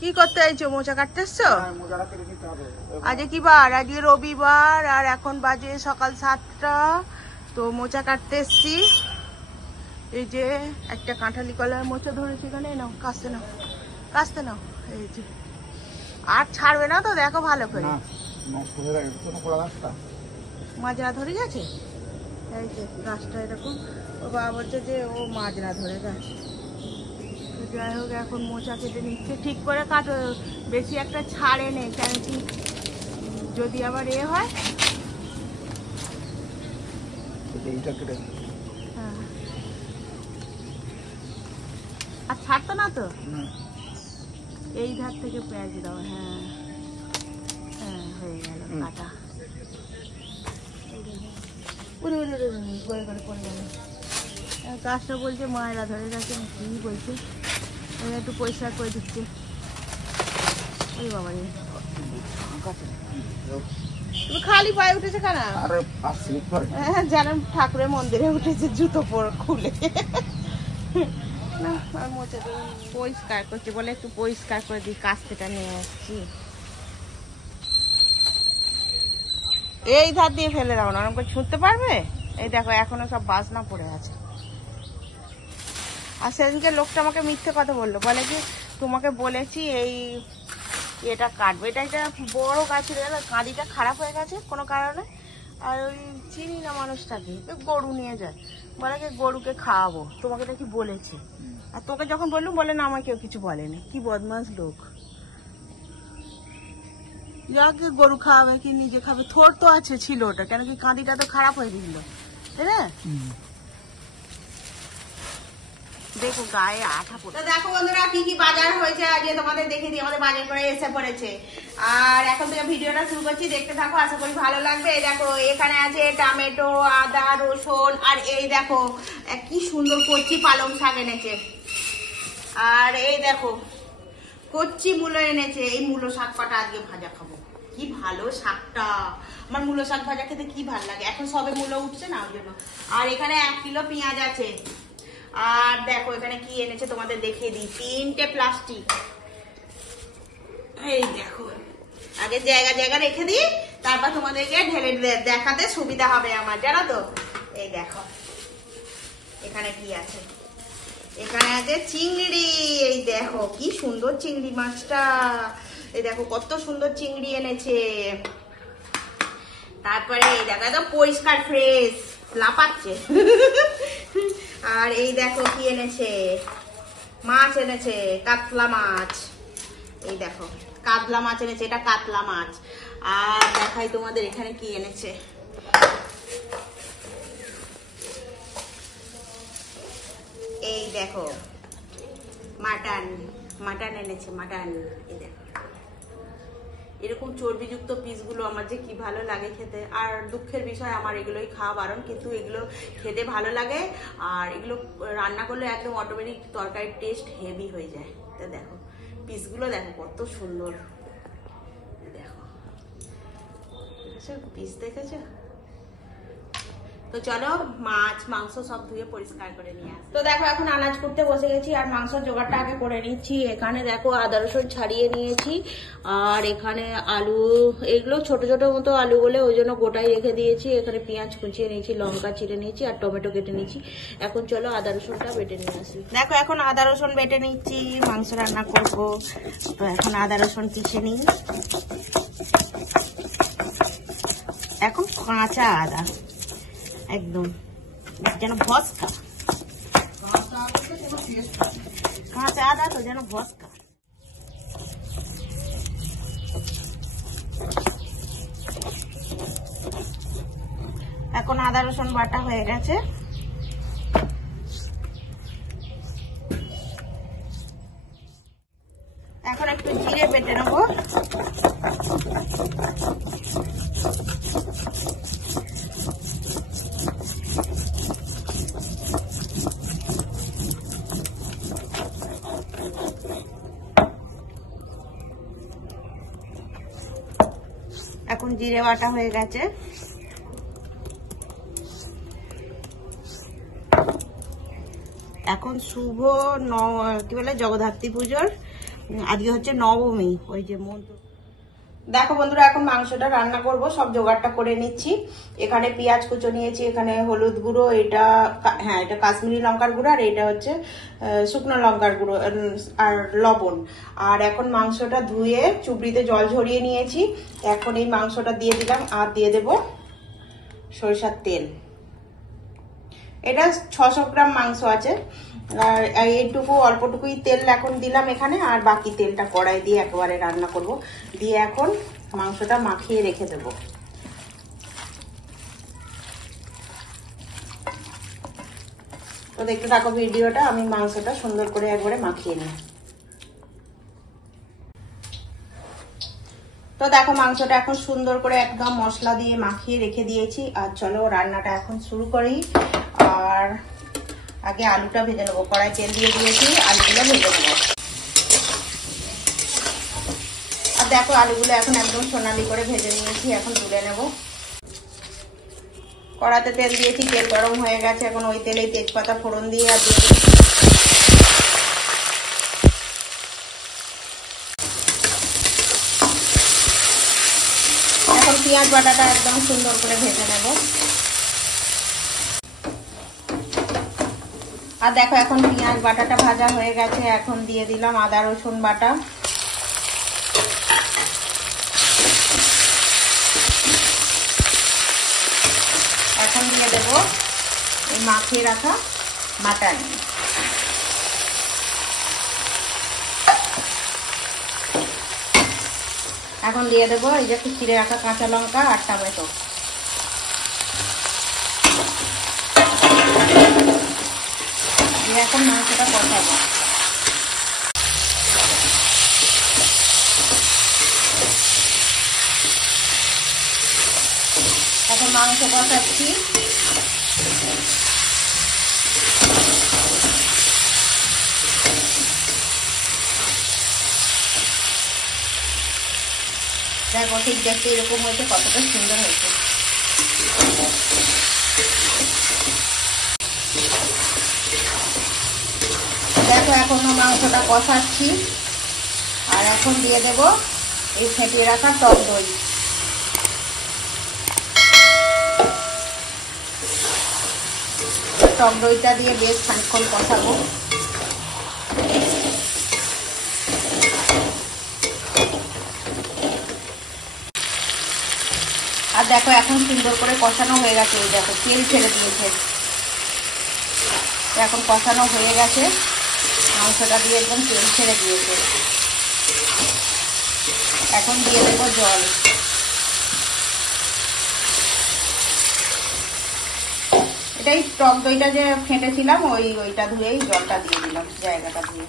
কি করতে চাইছো? মোচা কাটতে এসছো? আজকে কি বার? আজকে রবিবার আর এখন বাজে সকাল 7টা। তো মোচা কাটতে এসছি। এই যে একটা কাঁঠালি কলার মোচা ধরেছি এখানে। নাও কাটতে নাও, কাটতে নাও। এই যে আর ছাড়বে না তো, দেখো ভালো করে। মাজরা ধরে গেছে। এই যে গাছটা এরকম। ও বাবা বলছে যে ও মাজরা ধরে গেছে। যাই হোক, এখন মোচা কেটে নিচ্ছে। ঠিক করে কাটো, বেশি একটা ছাড়ে নেই, কেন কি যদি আবার এ হয়। হ্যাঁ, আর ছাড়তো না তো। এই ধার থেকে পেঁয়াজ দাও। হ্যাঁ হ্যাঁ, হয়ে গেল কাটা। গাছটা বলছে মায়েরা ধরে গেছে, কি বলছে, একটু পরিষ্কার করে দিচ্ছে। ওই বাবা রে, তুমি খালি পায়ে উঠেছে কেন? যেন ঠাকুরের মন্দিরে উঠেছে জুতো খুলে। মোচাটা পরিষ্কার করছি বলে একটু পরিষ্কার করে দিই, কাস্তেটা নিয়ে আসছি। এই ধার দিয়ে ফেলে দাও না, ওরকম ছুঁতে পারবে? এই দেখো এখনো সব বাজনা পড়ে আছে। আর সেদিনকে লোকটা আমাকে মিথ্যে কথা বললো, বলে কি তোমাকে বলেছি এই এটা কাটবে, এটা একটা বড় গাছের কাঁদিটা খারাপ হয়ে গেছে কোনো কারণে। আর ওই চিনি না মানুষটাকে, গরু নিয়ে যায়, বলে কি গরুকে খাওয়াবো, তোমাকে নাকি বলেছে। আর তোকে যখন বললুম বলে না আমাকে কেউ কিছু বলেনি। কি বদমাস লোক, যাকে গরু খাওয়াবে কি নিজে খাবে? থোর তো আছে ছিল ওটা, কেন কি কাঁদিটা তো খারাপ হয়ে গেছিল, তাই না? দেখো গায়ে আঠা পড়ে। দেখো বন্ধুরা কি কি বাজার হয়েছে আজকে তোমাদের দেখে দিই। আমাদের বাজার করে এসে পড়েছে আর এখন থেকে ভিডিওটা শুরু করছি, দেখতে থাকো, আশা করি ভালো লাগবে। এই দেখো এখানে আছে টমেটো, আদা, রসুন, আর এই দেখো কি সুন্দর কচি পালং শাক এনেছে। আর এই দেখো কচি মূলো এনেছে। এই মূলো শাক পাটা আজকে ভাজা খাবো। কি ভালো শাকটা, আমার মূলো শাক ভাজা খেতে কি ভালো লাগে। এখন সবে মূলো উঠছে না, ওই জন্য। আর এখানে 1 কিলো পেঁয়াজ আছে। আর দেখো এখানে কি এনেছে তোমাদের দেখিয়ে দিই, 3টে প্লাস্টিক। এই দেখো, আগে জায়গা জায়গা রেখে দিই, তারপর তোমাদেরকে ঢেলে দেখাতে সুবিধা হবে আমার, জানো তো। এই দেখো এখানে কি আছে, এখানে আছে চিংড়ি। এই দেখো কি সুন্দর চিংড়ি মাছটা, এই দেখো কত সুন্দর চিংড়ি এনেছে। তারপরে এই দেখো একদম পরিষ্কার ফ্রেশ, লাপাচ্ছে। আর এই দেখো কি এনেছে, মাছ এনেছে, কাতলা মাছ। এই দেখো কাতলা মাছ এনেছে, এটা কাতলা মাছ। আর দেখাই তোমাদের এখানে কি এনেছে, এই দেখো মাটন, মাটন এনেছে, মাটন। এই দেখো এরকম চর্বিযুক্ত পিসগুলো আমার যে কি ভালো লাগে খেতে। আর দুঃখের বিষয় আমার এগুলোই খাওয়া বারণ, কিন্তু এগুলো খেতে ভালো লাগে। আর এগুলো রান্না করলে একদম অটোমেটিক তরকারির টেস্ট হেভি হয়ে যায়। তো দেখো পিসগুলো দেখো কত সুন্দর, দেখো পিস দেখেছো? তো চলো মাছ মাংস সব ধুয়ে পরিষ্কার করে নিয়ে আসি। তো দেখো এখন আনাজ করতে বসে গেছি আর মাংসের জোগাড়টা আগে করে নিচ্ছি। এখানে দেখো আদা রসুন ছাড়িয়ে নিয়েছি। আর এখানে আলু, এগুলো ছোট ছোট মতো আলু বলে ওই জন্য গোটাই রেখে দিয়েছি। এখানে পেঁয়াজ কুচিয়ে নিয়েছি, লঙ্কা চিড়ে নিয়েছি আর টমেটো কেটে নিয়েছি। এখন চলো আদা রসুনটা বেটে নিয়ে আসি। দেখো এখন আদা রসুন বেটে নিচ্ছি, মাংস রান্না করবো। তো এখন আদা রসুন পিষে নিই। এখন কাঁচা আদা একদম যেন ভস্কা, কাঁচা আদা তো যেন ভস্কা। এখন আদা রসুন বাটা হয়ে গেছে। এখন একটু জিরে বেটে নেবো। এখন জিরে বাটা হয়ে গেছে। এখন শুভ কি বলে জগদ্ধাত্রী পুজোর আজকে হচ্ছে নবমী, ওই যে মন্ত্র। দেখো বন্ধুরা, এখন মাংসটা রান্না করব, সব জোগাড়টা করে নিচ্ছি। এখানে পেঁয়াজ কুচো নিয়েছি, এখানে হলুদ গুঁড়ো, এটা হ্যাঁ এটা কাশ্মীরি লঙ্কার গুঁড়ো, আর এটা হচ্ছে শুকনো লঙ্কার গুঁড়ো আর লবণ। আর এখন মাংসটা ধুয়ে চুবড়িতে জল ঝরিয়ে নিয়েছি। এখন এই মাংসটা দিয়ে দিলাম, আর দিয়ে দেব সরিষার তেল। এটা 600 গ্রাম মাংস আছে, আর এইটুকু অল্পটুকুই তেল এখন দিলাম এখানে, আর বাকি তেলটা কড়াই দিয়ে একেবারে রান্না করব। দিয়ে এখন মাংসটা মাখিয়ে রেখে দেব। তো দেখতে থাকো ভিডিওটা, আমি মাংসটা সুন্দর করে একবারে মাখিয়ে নিই। তো দেখো মাংসটা এখন সুন্দর করে একদম মশলা দিয়ে মাখিয়ে রেখে দিয়েছি। আর চলো রান্নাটা এখন শুরু করি। আর আগে আলুটা ভেজে নেবো, কড়াই তেল দিয়ে দিয়েছি, আলুগুলো ভেজে নেবো। আর দেখো আলুগুলো এখন একদম সোনালি করে ভেজে নিয়েছি, এখন তুলে নেব। কড়াতে তেল দিয়েছি, তেল গরম হয়ে গেছে, এখন ওই তেলে তেজপাতা ফোড়ন দিয়ে আর দিয়ে এখন পেঁয়াজ বাটাটা একদম সুন্দর করে ভেজে নেব। আর দেখো এখন পেঁয়াজ বাটাটা ভাজা হয়ে গেছে, এখন দিয়ে দিলাম আদা রসুন বাটা। এখন দিয়ে দেব এই মাখিয়ে রাখা মাটন। এখন দিয়ে দেবো এই যে চিড়ে রাখা কাঁচা লঙ্কা আর টমেটো। দিয়ে এখন মাংসটা কষাবো। এখন মাংস কষাচ্ছি। দেখো ঠিক দেখতে এরকম হয়েছে, কতটা সুন্দর হয়েছে। দেখো এখনো মাংসটা কষাচ্ছি। আর এখন দিয়ে দেব এই ফেটিয়ে রাখা টক দই। টক দইটা দিয়ে বেশ খানিকক্ষণ কষাবো। আর দেখো এখন সুন্দর করে কষানো হয়ে গেছে, এই দেখো তেল ছেড়ে দিয়েছে। এখন কষানো হয়ে গেছে, মাংসটা দিয়ে একদম তেল ছেড়ে দিয়েছে। এখন দিয়ে দেবো জল। এটাই টক দইটা যে ফেটেছিলাম ওইটা ধুয়েই জলটা দিয়ে দিলাম, জায়গাটা ধুয়ে।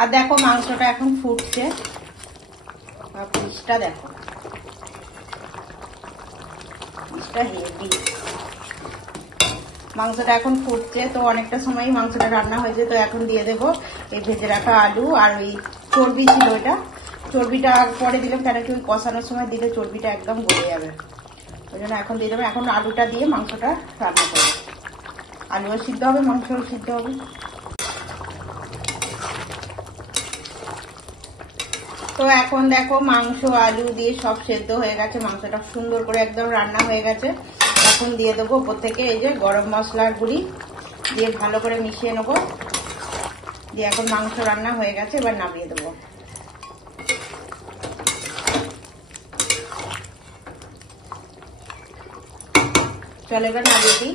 আর দেখো মাংসটা এখন ফুটছে, পিসটা দেখো, পিসটা হেভি। মাংসটা এখন ফুটছে, তো অনেকটা সময় মাংসটা রান্না হয়েছে। তো এখন দিয়ে দেবো এই ভেজে রাখা আলু, আর ওই চর্বি ছিল ওইটা, চর্বিটা পরে দিলাম, কেন কি ওই কষানোর সময় দিলে চর্বিটা একদম গলে যাবে, ওই জন্য এখন দিয়ে দেবো। এখন আলুটা দিয়ে মাংসটা রান্না করবো। আলুও সিদ্ধ হবে, মাংসও সিদ্ধ হবে। তো এখন দেখো মাংস আলু দিয়ে সব সেদ্ধ হয়ে গেছে, মাংসটা সুন্দর করে একদম রান্না হয়ে গেছে। এখন দিয়ে দেবো উপর থেকে এই যে গরম মশলার গুঁড়ি দিয়ে ভালো করে মিশিয়ে নেবো। দিয়ে এখন মাংস রান্না হয়ে গেছে, এবার নামিয়ে দেবো। চলো এবার নামিয়ে দিই।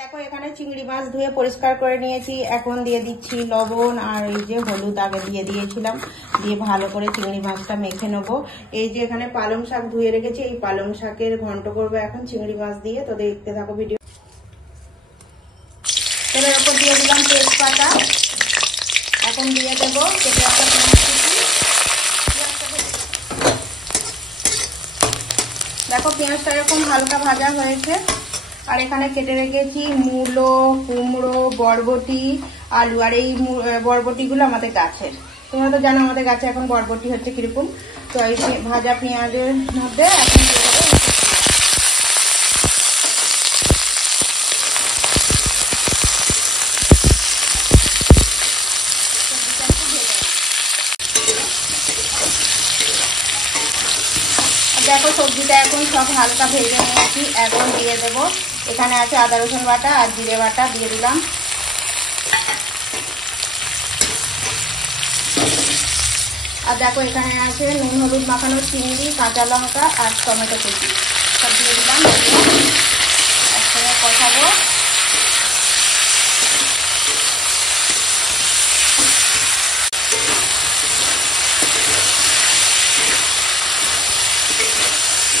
দেখো এখানে চিংড়ি মাছ ধুয়ে পরিষ্কার করে নিয়েছি, এখন দিয়ে দিচ্ছি লবণ আর এই যে হলুদ আগে দিয়ে দিয়েছিলাম, দিয়ে ভালো করে চিংড়ি মাছটা মেখে নেবো। এই যে এখানে পালং শাক ধুয়ে রেখেছি, এই পালং শাকের ঘন্ট করবো এখন চিংড়ি মাছ দিয়ে। তো দেখতে থাকো ভিডিও। তেলের ওপর দিয়ে দিলাম তেজপাতা, এখন দিয়ে দেবো কেটে রাখা পেঁয়াজ কুচি। দেখো পেঁয়াজটা এরকম হালকা ভাজা হয়েছে। আর এখানে কেটে রেখেছি মূলো, কুমড়ো, বরবটি, আলু। আর এই বরবটিগুলো আমাদের গাছের, তোমরা তো জানো আমাদের গাছে এখন বরবটি হচ্ছে কিরকম। তো এই ভাজা পেঁয়াজের মধ্যে এখন দেখো সবজিটা এখন সব হালকা ভেজে নিয়েছি। এখন দিয়ে দেবো, এখানে আছে আদা রসুন বাটা আর জিরে বাটা দিয়ে দিলাম। আর দেখো এখানে আছে নুন হলুদ মাখানো চিংড়ি, কাঁচা লঙ্কা আর টমেটো কুচি সব দিয়ে দিলাম। একসঙ্গে কষাবো।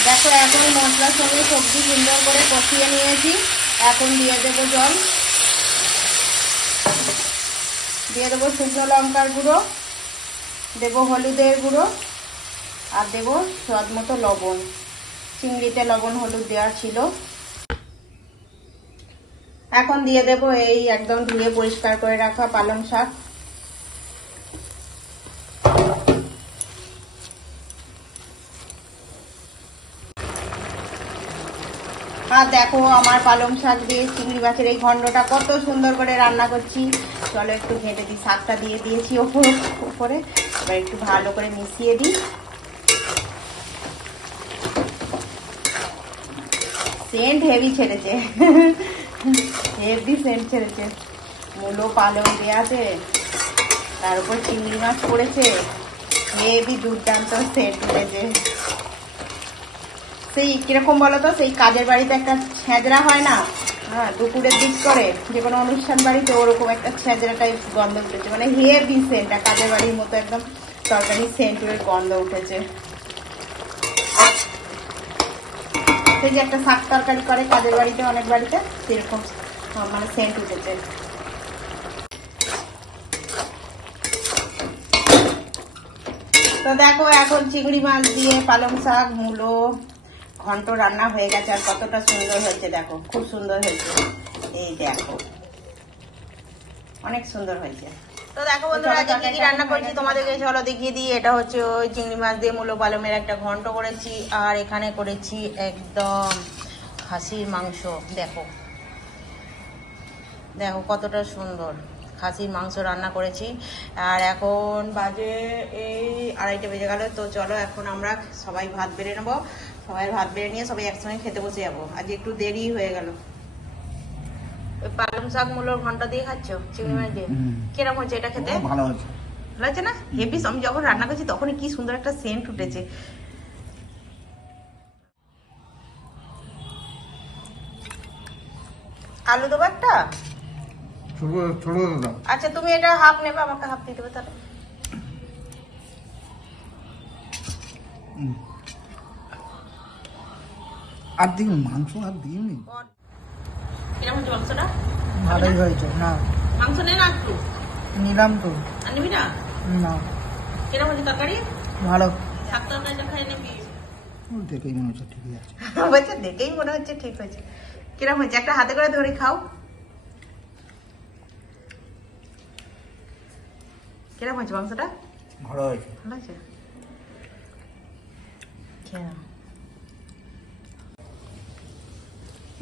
দেখো এখন মশলার সঙ্গে সবজি সুন্দর করে কষিয়ে নিয়েছি। এখন দিয়ে দেবো জল, দিয়ে দেবো শুকনো লঙ্কার গুঁড়ো, দেবো হলুদের গুঁড়ো আর দেবো স্বাদ মতো লবণ। চিংড়িতে লবণ হলুদ দেওয়া ছিল। এখন দিয়ে দেবো এই একদম ধুয়ে পরিষ্কার করে রাখা পালং শাক। আর দেখো আমার পালং শাক দিয়ে চিংড়ি মাছের এই ঘন্টটা কত সুন্দর করে রান্না করছি। চলো একটু ঘেঁটে দিই। শাকটা দিয়ে দিয়েছি উপরে, এবার একটু ভালো করে মিশিয়ে দিই। সেন্ট হেভি ছেড়েছে, হেভি সেন্ট ছেড়েছে। মূলো পালং দেওয়াতে তার উপর চিংড়ি মাছ পড়েছে, হেভি দুর্দান্ত সেন্ট উঠেছে। সেই কিরকম বলতো, সেই কাজের বাড়িতে একটা ছেঁচড়া হয় না, হ্যাঁ, দুপুরের দিক করে যে কোনো অনুষ্ঠান বাড়িতে ওরকম একটা ছেঁচড়া টাইপ গন্ধ উঠেছে। মানে হেভি সেন্ট, কাজের বাড়ির মতো একদম তরকারি সেন্টের গন্ধ উঠেছে। সেই যে একটা শাক তরকারি করে কাজের বাড়িতে, অনেক বাড়িতে, সেরকম মানে সেন্ট উঠেছে। তো দেখো এখন চিংড়ি মাছ দিয়ে পালং শাক মূলো ঘন্ট রান্না হয়ে গেছে। আর কতটা সুন্দর হয়েছে দেখো, খুব সুন্দর হয়েছে। এই দেখো অনেক সুন্দর হয়েছে। তো দেখো বন্ধুরা আজকে কি কি রান্না করেছি তোমাদেরকে চলো দেখিয়ে দিই। এটা হচ্ছে ওই চিংড়ি মাছ দিয়ে মূলো পালমের একটা ঘন্ট করেছি। আর এখানে করেছি একদম খাসির মাংস। দেখো দেখো কতটা সুন্দর খাসির মাংস রান্না করেছি। আর এখন বাজে এই 2:30 বেজে গেল। তো চলো এখন আমরা সবাই ভাত বেড়ে নেবো। সবাই ভাত বেড়ে নিয়ে সবাই একসঙ্গে খেতে বসে যাবো। আজ একটু দেরি হয়ে গেল। ওই পালং শাক মূলোর ঘন্ট দিয়ে খাচ্ছ চিংড়ি মাছ দিয়ে, কিরকম হচ্ছে এটা খেতে? ভালো হচ্ছে, ভালো হচ্ছে না? হেভি। আমি যখন রান্না করছি তখনই কি সুন্দর একটা সেন্ট উঠেছে। আলু দেবো একটা, আচ্ছা তুমি এটা হাফ নেবে, আমাকে হাফ দিয়ে দেবে তাহলে। আর দিন মাংস আর দিইনি। কিরকম হচ্ছে মাংসটা? ভালোই হয়েছে। না মাংস নেই না একটু নিলাম তো। আর নিবি না? না। কিরকম হচ্ছে তরকারি? ভালো। শাক তরকারিটা খেয়ে নিবি? দেখেই মনে হচ্ছে ঠিকই আছে। বলছে দেখেই মনে হচ্ছে ঠিক হয়েছে। কিরকম হয়েছে একটা হাতে করে ধরে খাও। কিরকম হয়েছে মাংসটা? ভালো হয়েছে। ভালো হয়েছে।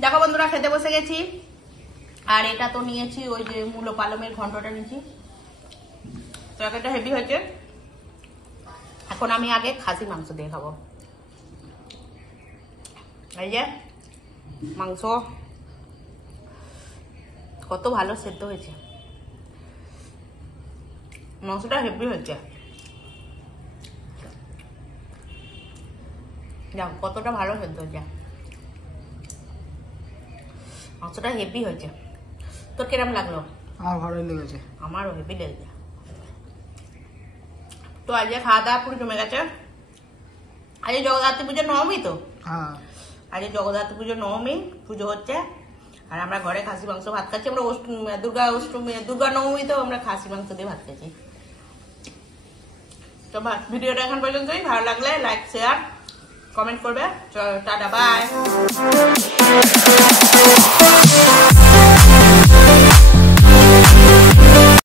দেখো বন্ধুরা খেতে বসে গেছি। আর এটা তো নিয়েছি ওই যে মূলো পালমের ঘন্টটা নিয়েছি। তরকারিটা হেভি হয়েছে। এখন আমি আগে খাসি মাংস দিয়ে খাবো। এই যে মাংস কত ভালো সেদ্ধ হয়েছে, মাংসটা হেভি হয়েছে। দেখো কতটা ভালো সেদ্ধ হয়েছে, মাংসটা হেভি হয়েছে। তোর কিরম লাগলো? আমার ভালোই লেগেছে। আমারও হেভি লেগেছে। তো আজকে খাওয়া দাওয়া পুরো জমে গেছে। আজকে জগদ্ধাত্রী পুজোর নবমী তো। হ্যাঁ আজকে জগদ্ধাত্রী পুজোর নবমী, পুজো হচ্ছে। আর আমরা ঘরে খাসি মাংস ভাত খাচ্ছি। আমরা দুর্গা নবমী তো আমরা খাসি মাংস দিয়ে ভাত খাচ্ছি। তো ভিডিওটা এখন পর্যন্তই। ভালো লাগলে লাইক শেয়ার কমেন্ট করবে। Tata bye.